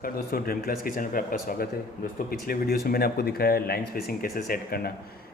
नमस्कार दोस्तों, dream class के चैनल पर आपका स्वागत है। दोस्तों, पिछले वीडियोस में मैंने आपको दिखाया है लाइन स्पेसिंग कैसे सेट करना,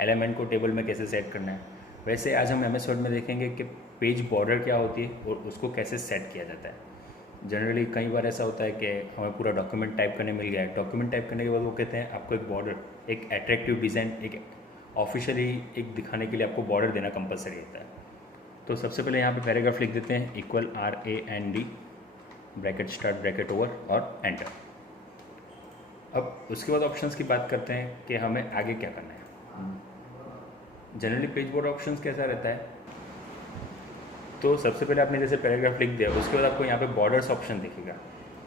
एलिमेंट को टेबल में कैसे सेट करना है। वैसे आज हम एमएस वर्ड में देखेंगे कि पेज बॉर्डर क्या होती है और उसको कैसे सेट किया जाता है। जनरली कई बार ऐसा होता है कि हमें पूरा डॉक्यूमेंट टाइप करने मिल गया है। डॉक्यूमेंट टाइप करने के बाद वो कहते हैं आपको एक बॉर्डर, एक अट्रैक्टिव डिज़ाइन, एक ऑफिशियली एक दिखाने के लिए आपको बॉर्डर देना कंपलसरी होता है। तो सबसे पहले यहाँ पे पैराग्राफ लिख देते हैं =RAND bracket start bracket over और एंटर। अब उसके बाद ऑप्शंस की बात करते हैं कि हमें आगे क्या करना है। जनरली पेज बोर्ड ऑप्शंस कैसा रहता है, तो सबसे पहले आपने जैसे पैराग्राफ लिख दिया, उसके बाद आपको यहाँ पे बॉर्डर्स ऑप्शन दिखेगा।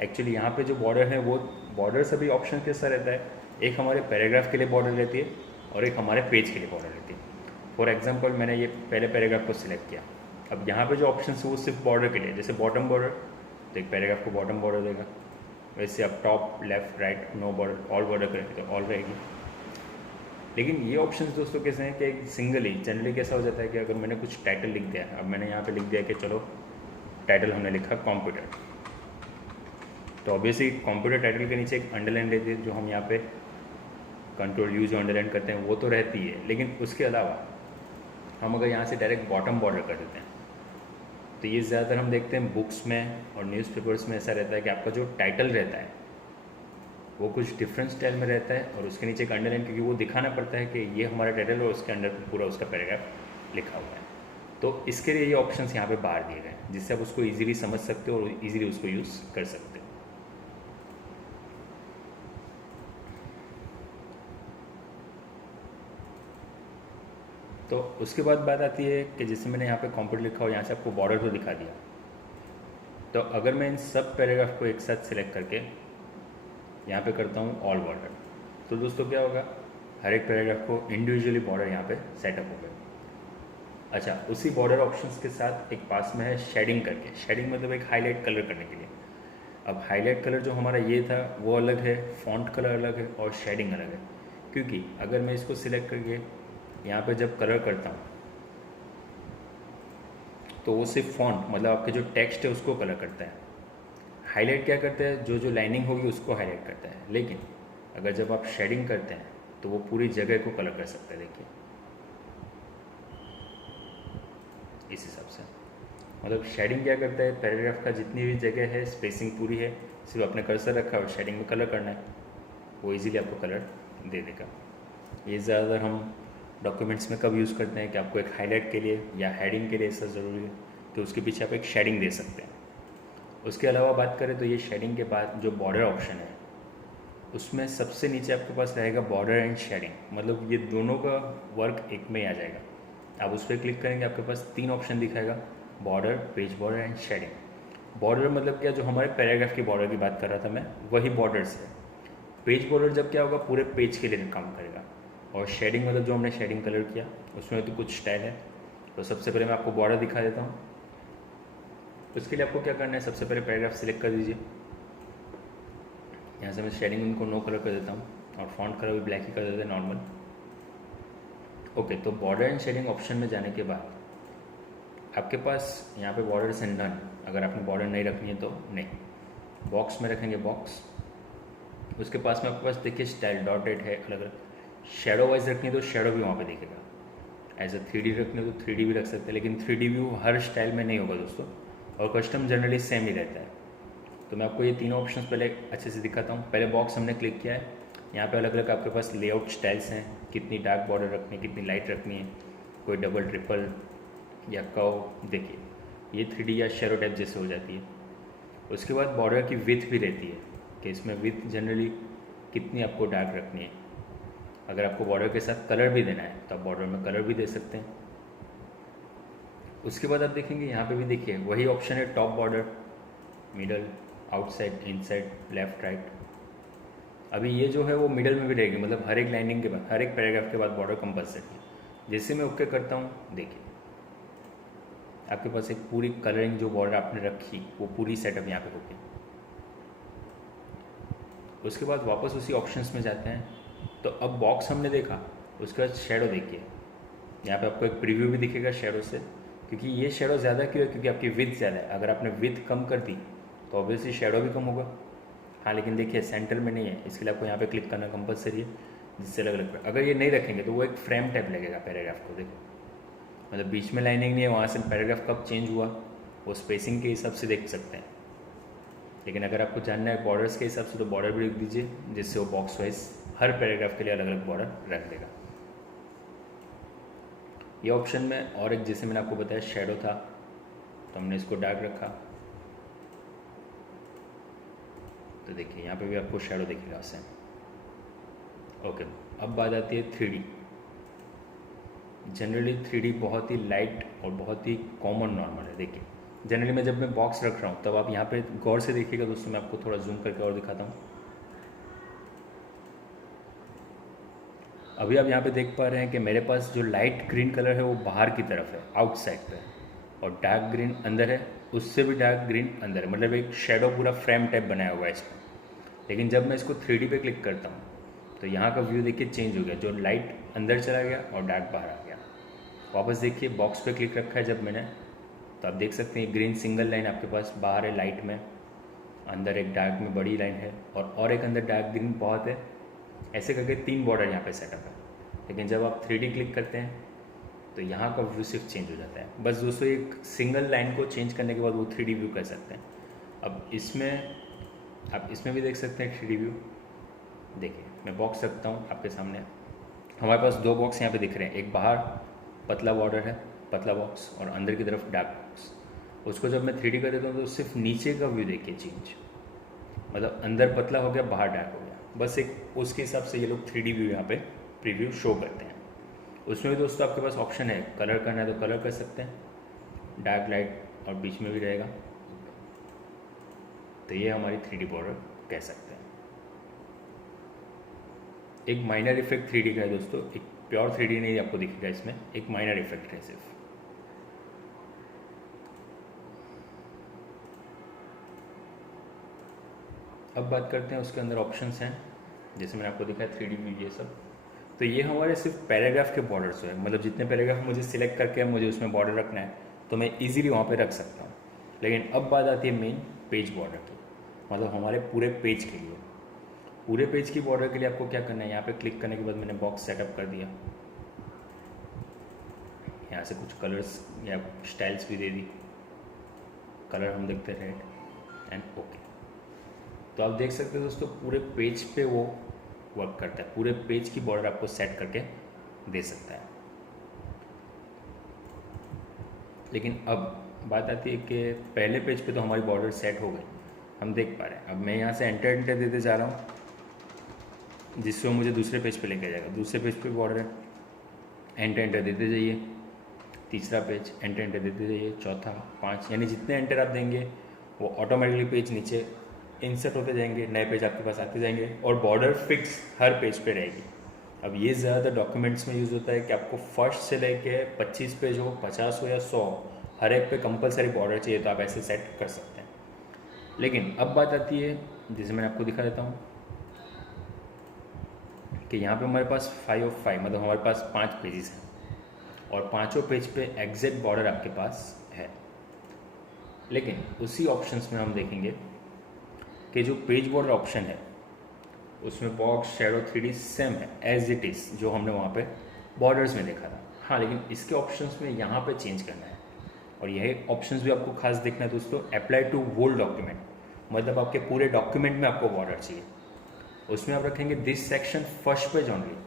एक्चुअली यहाँ पे जो बॉर्डर है वो बॉर्डर सभी ऑप्शन कैसा रहता है, एक हमारे पैराग्राफ के लिए बॉर्डर रहती है और एक हमारे पेज के लिए बॉर्डर रहती है। फॉर एग्जाम्पल मैंने ये पहले पैराग्राफ को सिलेक्ट किया। अब यहाँ पे जो ऑप्शन है वो सिर्फ बॉर्डर के लिए, जैसे बॉटम बॉर्डर, तो एक पैराग्राफ को बॉटम बॉर्डर देगा। वैसे आप top left right no border all border करेंगे तो ऑल रहेगी। लेकिन ये ऑप्शंस दोस्तों कैसे हैं कि सिंगली जनरली कैसा हो जाता है कि अगर मैंने कुछ टाइटल लिख दिया है, अब मैंने यहाँ पे लिख दिया कि चलो टाइटल हमने लिखा कंप्यूटर, तो ऑब्वियसली कंप्यूटर टाइटल के नीचे एक अंडरलाइन रहती है, जो हम यहाँ पे कंट्रोल यू जो अंडरलाइन करते हैं वो तो रहती है। लेकिन उसके अलावा हम अगर यहाँ से डायरेक्ट बॉटम बॉर्डर कर देते हैं, तो ये ज़्यादातर हम देखते हैं बुक्स में और न्यूज़पेपर्स में ऐसा रहता है कि आपका जो टाइटल रहता है वो कुछ डिफरेंट स्टाइल में रहता है और उसके नीचे एक अंडरलाइन, क्योंकि वो दिखाना पड़ता है कि ये हमारा टाइटल और उसके अंडर पूरा उसका पैराग्राफ लिखा हुआ है। तो इसके लिए ये ऑप्शंस यहाँ पे बाहर दिए गए हैं, जिससे आप उसको ईजिली समझ सकते हो और ईजिली उसको यूज़ कर सकते हो। तो उसके बाद बात आती है कि जैसे मैंने यहाँ पे कंप्यूटर लिखा हो, यहाँ से आपको बॉर्डर तो दिखा दिया। तो अगर मैं इन सब पैराग्राफ को एक साथ सिलेक्ट करके यहाँ पे करता हूँ ऑल बॉर्डर, तो दोस्तों क्या होगा, हर एक पैराग्राफ को इंडिविजुअली बॉर्डर यहाँ पे सेटअप हो गए। अच्छा, उसी बॉर्डर ऑप्शंस के साथ एक पास में है शेडिंग करके। शेडिंग मतलब एक हाईलाइट कलर करने के लिए। अब हाईलाइट कलर जो हमारा ये था वो अलग है, फॉन्ट कलर अलग है और शेडिंग अलग है। क्योंकि अगर मैं इसको सिलेक्ट करके यहाँ पे जब कलर करता हूँ तो वो सिर्फ फॉन्ट मतलब आपके जो टेक्स्ट है उसको कलर करता है। हाईलाइट क्या करता है, जो जो लाइनिंग होगी उसको हाईलाइट करता है। लेकिन अगर जब आप शेडिंग करते हैं तो वो पूरी जगह को कलर कर सकता है। देखिए इस हिसाब से मतलब शेडिंग क्या करता है, पैराग्राफ का जितनी भी जगह है स्पेसिंग पूरी है, सिर्फ अपने कर्सर रखा और शेडिंग में कलर करना है, वो इजीली आपको कलर दे देगा। ये ज़्यादातर हम डॉक्यूमेंट्स में कब यूज़ करते हैं कि आपको एक हाईलाइट के लिए या हेडिंग के लिए ऐसा ज़रूरी है कि उसके पीछे आप एक शेडिंग दे सकते हैं। उसके अलावा बात करें तो ये शेडिंग के बाद जो बॉर्डर ऑप्शन है उसमें सबसे नीचे आपके पास रहेगा बॉर्डर एंड शेडिंग, मतलब ये दोनों का वर्क एक में ही आ जाएगा। आप उस पर क्लिक करेंगे, आपके पास 3 ऑप्शन दिखाएगा, border, page border and shading. Border मतलब क्या, जो हमारे पैराग्राफ की बॉर्डर की बात कर रहा था मैं, वही बॉर्डर्स है। पेज बॉर्डर जब क्या होगा, पूरे पेज के लिए काम करेगा। और शेडिंग मतलब जो हमने शेडिंग कलर किया उसमें तो कुछ स्टाइल है। तो सबसे पहले मैं आपको बॉर्डर दिखा देता हूँ। उसके लिए आपको क्या करना है, सबसे पहले पैराग्राफ सिलेक्ट कर दीजिए। यहाँ से मैं शेडिंग उनको नो कलर कर देता हूँ और फॉन्ट कलर भी ब्लैक ही कर देते हैं नॉर्मल। ओके, तो बॉर्डर एंड शेडिंग ऑप्शन में जाने के बाद आपके पास यहाँ पे बॉर्डर्स एंड नन, अगर आपने बॉर्डर नहीं रखनी है तो नहीं। बॉक्स में रखेंगे बॉक्स, उसके पास में आपके पास देखिए स्टाइल डॉटेड है अलग अलग। शेडो वाइज रखनी है तो शेडो भी वहाँ पे दिखेगा। एज अ 3D रखनी है तो 3D भी रख सकते हैं, लेकिन 3D व्यू हर स्टाइल में नहीं होगा दोस्तों, और कस्टम जनरली सेम ही रहता है। तो मैं आपको ये तीनों ऑप्शंस पहले अच्छे से दिखाता हूँ। पहले बॉक्स हमने क्लिक किया है, यहाँ पे अलग अलग आपके पास लेआउट स्टाइल्स हैं, कितनी डार्क बॉर्डर रखनी है, कितनी लाइट रखनी है, कोई डबल ट्रिपल या कर्व। देखिए ये 3D या शेडो टाइप जैसे हो जाती है। उसके बाद बॉर्डर की विथ भी रहती है कि इसमें विथ जनरली कितनी आपको डार्क रखनी है। अगर आपको बॉर्डर के साथ कलर भी देना है तो आप बॉर्डर में कलर भी दे सकते हैं। उसके बाद आप देखेंगे यहाँ पे भी देखिए वही ऑप्शन है, top border, middle, outside, inside, left, right. अभी ये जो है वो मिडल में भी रहेगी, मतलब हर एक लाइनिंग के बाद, हर एक पैराग्राफ के बाद बॉर्डर कंपलसरी है। जैसे मैं ओके करता हूँ, देखिए आपके पास एक पूरी कलरिंग जो बॉर्डर आपने रखी वो पूरी सेटअप यहाँ पे होगी। उसके बाद वापस उसी ऑप्शंस में जाते हैं। तो अब बॉक्स हमने देखा, उसके बाद शेडो देखिए, यहाँ पे आपको एक प्रीव्यू भी दिखेगा शेडो से, क्योंकि ये शेडो ज़्यादा क्यों है, क्योंकि आपकी विथ ज़्यादा है। अगर आपने विथ कम कर दी तो ऑब्वियसली शेडो भी कम होगा। हाँ लेकिन देखिए सेंटर में नहीं है, इसके लिए आपको यहाँ पे क्लिक करना कंपलसरी है, जिससे अलग अलग। अगर ये नहीं रखेंगे तो वो एक फ्रेम टाइप लगेगा पैराग्राफ को, देखो मतलब बीच में लाइनिंग नहीं है, वहाँ से पैराग्राफ कब चेंज हुआ वो स्पेसिंग के हिसाब से देख सकते हैं। लेकिन अगर आपको जानना है बॉर्डर्स के हिसाब से तो बॉर्डर भी लिख दीजिए, जिससे वो बॉक्स वाइज हर पैराग्राफ के लिए अलग अलग बॉर्डर रख देगा। ये ऑप्शन में और एक जैसे मैंने आपको बताया शेडो था, तो हमने इसको डार्क रखा, तो देखिए यहाँ पे भी आपको शेडो दिखेगा सेम। ओके, अब बात आती है 3D। जनरली 3D बहुत ही लाइट और बहुत ही कॉमन नॉर्मल है। देखिए जनरली मैं जब मैं बॉक्स रख रहा हूँ तब आप यहाँ पे गौर से देखिएगा दोस्तों, मैं आपको थोड़ा जूम करके और दिखाता हूँ। अभी आप यहाँ पे देख पा रहे हैं कि मेरे पास जो लाइट ग्रीन कलर है वो बाहर की तरफ है, आउटसाइड पे, और डार्क ग्रीन अंदर है, उससे भी डार्क ग्रीन अंदर है, मतलब एक शेडो पूरा फ्रेम टाइप बनाया हुआ है इसमें। लेकिन जब मैं इसको 3D पे क्लिक करता हूँ तो यहाँ का व्यू देखिए चेंज हो गया, जो लाइट अंदर चला गया और डार्क बाहर आ गया। वापस देखिए बॉक्स पे क्लिक रखा है जब मैंने, तो आप देख सकते हैं ग्रीन सिंगल लाइन आपके पास बाहर है लाइट में, अंदर एक डार्क में बड़ी लाइन है, और एक अंदर डार्क ग्रीन बहुत है। ऐसे करके 3 बॉर्डर यहाँ पे सेटअप है। लेकिन जब आप 3D क्लिक करते हैं तो यहाँ का व्यू सिर्फ चेंज हो जाता है। बस दोस्तों एक सिंगल लाइन को चेंज करने के बाद वो 3D व्यू कर सकते हैं। अब इसमें आप इसमें भी देख सकते हैं 3D व्यू। देखिए मैं बॉक्स रखता हूँ आपके सामने, हमारे पास 2 बॉक्स यहाँ पे दिख रहे हैं, एक बाहर पतला बॉर्डर है, पतला बॉक्स, और अंदर की तरफ डार्क बॉक्स। उसको जब मैं 3D कर देता हूँ तो सिर्फ नीचे का व्यू देखिए चेंज, मतलब अंदर पतला हो गया बाहर डार्क हो गया। बस एक उसके हिसाब से ये लोग 3D व्यू यहाँ पे प्रीव्यू शो करते हैं। उसमें भी दोस्तों आपके पास ऑप्शन है, कलर करना है तो कलर कर सकते हैं, डार्क लाइट और बीच में भी रहेगा। तो ये हमारी 3D बॉर्डर कह सकते हैं। एक माइनर इफेक्ट 3D का है दोस्तों, एक प्योर 3D नहीं आपको दिखेगा इसमें, एक माइनर इफेक्ट है सिर्फ। अब बात करते हैं उसके अंदर ऑप्शंस हैं, जैसे मैंने आपको दिखाया 3D व्यू ये सब। तो ये हमारे सिर्फ पैराग्राफ के बॉर्डर्स है, मतलब जितने पैराग्राफ मुझे सिलेक्ट करके मुझे उसमें बॉर्डर रखना है तो मैं इजीली वहाँ पे रख सकता हूँ। लेकिन अब बात आती है मेन पेज बॉर्डर की, मतलब हमारे पूरे पेज के लिए। पूरे पेज की बॉर्डर के लिए आपको क्या करना है, यहाँ पे क्लिक करने के बाद मैंने बॉक्स सेटअप कर दिया, यहाँ से कुछ कलर्स या स्टाइल्स भी दे दी, कलर हम देखते हैं रेड एंड ओके। तो आप देख सकते हो दोस्तों पूरे पेज पे वो वर्क करता है, पूरे पेज की बॉर्डर आपको सेट करके दे सकता है। लेकिन अब बात आती है कि पहले पेज पे तो हमारी बॉर्डर सेट हो गई, हम देख पा रहे हैं। अब मैं यहाँ से एंटर एंटर देते जा रहा हूँ, जिससे वो मुझे दूसरे पेज पे लेके जाएगा। दूसरे पेज पे बॉर्डर है, एंटर एंटर देते जाइए, तीसरा पेज एंटर एंटर देते जाइए, चौथा, 5, यानी जितने एंटर आप देंगे वो ऑटोमेटिकली पेज नीचे इंसर्ट होते जाएंगे, नए पेज आपके पास आते जाएंगे और बॉर्डर फिक्स हर पेज पे रहेगी। अब ये ज़्यादातर डॉक्यूमेंट्स में यूज़ होता है कि आपको फर्स्ट से लेके 25 पेज हो, 50 हो या 100, हर एक पे कंपलसरी बॉर्डर चाहिए, तो आप ऐसे सेट कर सकते हैं। लेकिन अब बात आती है, जिसे मैं आपको दिखा देता हूँ कि यहाँ पे हमारे पास 5 of 5, मतलब हमारे पास 5 पेजेस हैं और पाँचों पेज पे एग्जैक्ट बॉर्डर आपके पास है। लेकिन उसी ऑप्शंस में हम देखेंगे कि जो पेज बॉर्डर ऑप्शन है उसमें बॉक्स शेडो 3D सेम है एज इट इज़ जो हमने वहाँ पे बॉर्डर्स में देखा था। हाँ, लेकिन इसके ऑप्शंस में यहाँ पे चेंज करना है, और यही ऑप्शंस भी आपको खास देखना है दोस्तों। अप्लाई टू होल डॉक्यूमेंट, मतलब आपके पूरे डॉक्यूमेंट में आपको बॉर्डर चाहिए। उसमें आप रखेंगे this section first page only,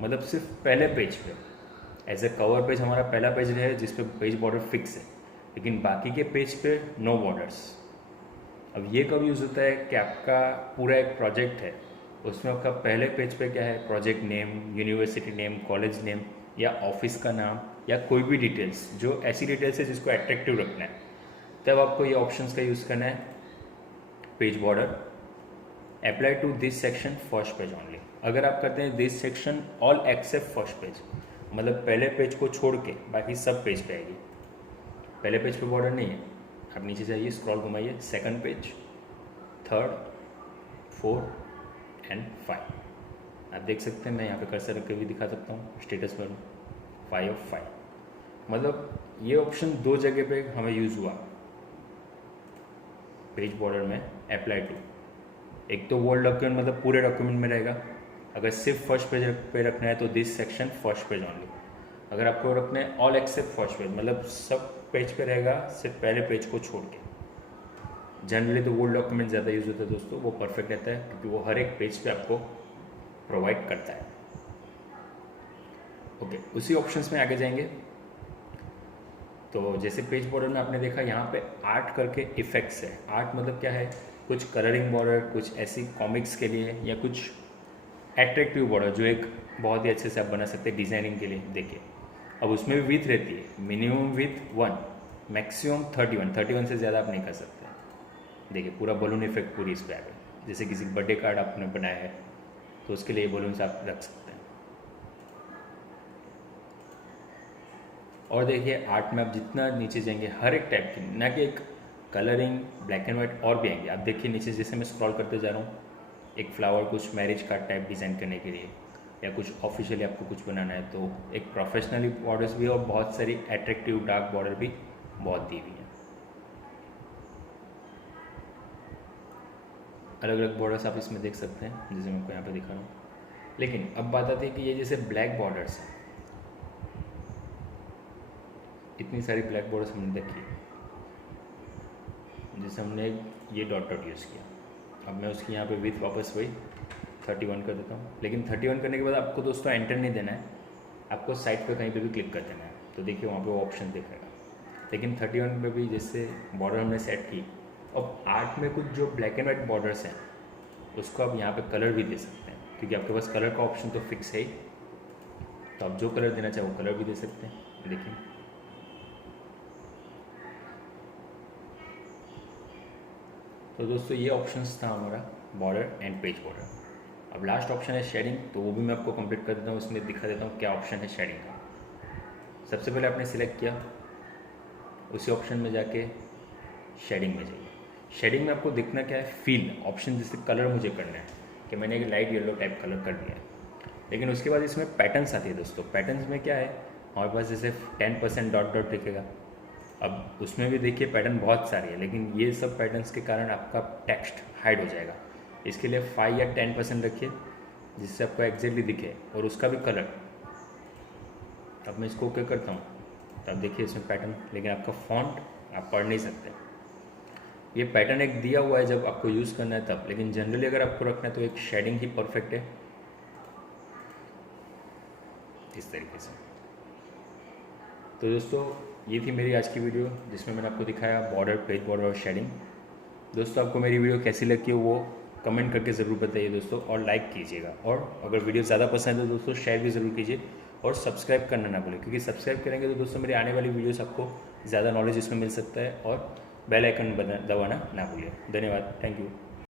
मतलब सिर्फ पहले पेज पे। एज ए कवर पेज हमारा पहला पेज रहे जिस पे पेज बॉर्डर फिक्स है, लेकिन बाकी के पेज पे नो बॉर्डर्स। अब ये कब यूज़ होता है कि आपका पूरा एक प्रोजेक्ट है, उसमें आपका पहले पेज पे क्या है, project name, university name, college name या ऑफिस का नाम या कोई भी डिटेल्स, जो ऐसी डिटेल्स है जिसको अट्रैक्टिव रखना है, तब आपको ये ऑप्शंस का यूज़ करना है। Page border apply to this section first page only. अगर आप करते हैं this section all except first page, मतलब पहले पेज को छोड़ के बाकी सब पेज पे आएगी। पहले पेज पे बॉर्डर नहीं है, आप नीचे जाइए, स्क्रॉल घुमाइए, सेकंड पेज, थर्ड, 4 एंड 5। आप देख सकते हैं, मैं यहाँ पे कर्सर रख के भी दिखा सकता हूँ, स्टेटस पर 5 of 5। मतलब ये ऑप्शन 2 जगह पे हमें यूज़ हुआ पेज बॉर्डर में, अप्लाई टू। एक तो वर्ड डॉक्यूमेंट मतलब पूरे डॉक्यूमेंट में रहेगा। अगर सिर्फ फर्स्ट पेज पे रखना है तो this section first page only. अगर आपको रखना है ऑल एक्सेप्ट फर्स्ट पेज मतलब सब पेज पे रहेगा सिर्फ पहले पेज को छोड़ के। जनरली तो वर्ड डॉक्यूमेंट ज़्यादा यूज़ होता है दोस्तों, वो परफेक्ट रहता है क्योंकि वो हर एक पेज पे आपको प्रोवाइड करता है। ओके, उसी ऑप्शंस में आगे जाएंगे तो जैसे पेज बॉर्डर में आपने देखा यहाँ पे आर्ट करके इफेक्ट्स है। आर्ट मतलब क्या है, कुछ कलरिंग बॉर्डर, कुछ ऐसी कॉमिक्स के लिए या कुछ एट्रैक्टिव बॉर्डर जो एक बहुत ही अच्छे से आप बना सकते हैं डिज़ाइनिंग के लिए। देखिए अब उसमें भी विथ रहती है, मिनिमम विथ 1, मैक्सिमम 31 से ज़्यादा आप नहीं कर सकते। देखिए पूरा बलून इफेक्ट पूरी इस पर आ गई। जैसे किसी बर्थडे कार्ड आपने बनाया है तो उसके लिए बलून्स आप रख सकते हैं। और देखिए आर्ट में आप जितना नीचे जाएंगे हर एक टाइप की, ना कि एक कलरिंग ब्लैक एंड वाइट और भी आएंगे। आप देखिए नीचे जैसे मैं स्क्रॉल करते जा रहा हूँ, एक फ्लावर कुछ मैरिज कार्ड टाइप डिज़ाइन करने के लिए या कुछ ऑफिशियली आपको कुछ बनाना है तो एक प्रोफेशनली बॉर्डर्स भी और बहुत सारी एट्रैक्टिव डार्क बॉर्डर भी बहुत दी हुई है। अलग अलग बॉर्डर्स आप इसमें देख सकते हैं जैसे मैं आपको यहाँ पे दिखा रहा हूँ। लेकिन अब बात आती है कि ये जैसे ब्लैक बॉर्डर्स हैं, इतनी सारी ब्लैक बॉर्डर्स हमने देखी, जैसे हमने ये डॉट डॉट यूज़ किया। अब मैं उसकी यहाँ पे विथ वापस वही 31 कर देता हूँ। लेकिन 31 करने के बाद आपको दोस्तों एंटर नहीं देना है, आपको साइड पे कहीं पे भी क्लिक कर देना है। तो देखिए वहाँ पे वो ऑप्शन दिखेगा। लेकिन 31 में भी जैसे बॉर्डर हमने सेट की, अब आर्ट में कुछ जो ब्लैक एंड वाइट बॉर्डर्स हैं उसको आप यहाँ पे कलर भी दे सकते हैं, क्योंकि आपके पास कलर का ऑप्शन तो फिक्स है ही। तो आप जो कलर देना चाहे वो कलर भी दे सकते हैं। देखिए तो दोस्तों ये ऑप्शंस था हमारा बॉर्डर एंड पेज बॉर्डर। अब लास्ट ऑप्शन है शेडिंग, तो वो भी मैं आपको कंप्लीट कर देता हूँ, उसमें दिखा देता हूँ क्या ऑप्शन है शेडिंग का। सबसे पहले आपने सिलेक्ट किया, उसी ऑप्शन में जाके शेडिंग में जाइए। शेडिंग में आपको दिखना क्या है, फील ऑप्शन, जैसे कलर मुझे करना है कि मैंने एक लाइट येलो टाइप कलर कर दिया है। लेकिन उसके बाद इसमें पैटर्न्स आती है दोस्तों। पैटर्न्स में क्या है, हमारे पास जैसे 10% डॉट डॉट दिखेगा। अब उसमें भी देखिए पैटर्न बहुत सारी है, लेकिन ये सब पैटर्न्स के कारण आपका टेक्स्ट हाइड हो जाएगा। इसके लिए 5 या 10% रखिए जिससे आपको एग्जैक्टली दिखे, और उसका भी कलर। अब मैं इसको ओके करता हूँ तो आप देखिए इसमें पैटर्न, लेकिन आपका फॉन्ट आप पढ़ नहीं सकते। ये पैटर्न एक दिया हुआ है जब आपको यूज़ करना है तब, लेकिन जनरली अगर आपको रखना है तो एक शेडिंग ही परफेक्ट है इस तरीके से। तो दोस्तों ये थी मेरी आज की वीडियो जिसमें मैंने आपको दिखाया बॉर्डर, पेज बॉर्डर और शेडिंग। दोस्तों आपको मेरी वीडियो कैसी लगती है वो कमेंट करके ज़रूर बताइए दोस्तों, और लाइक कीजिएगा। और अगर वीडियो ज़्यादा पसंद है तो दोस्तों शेयर भी ज़रूर कीजिए और सब्सक्राइब करना ना भूलें, क्योंकि सब्सक्राइब करेंगे तो दोस्तों मेरी आने वाली वीडियोस आपको ज़्यादा नॉलेज इसमें मिल सकता है। और बेल आइकन दबाना ना भूलिए। धन्यवाद, थैंक यू।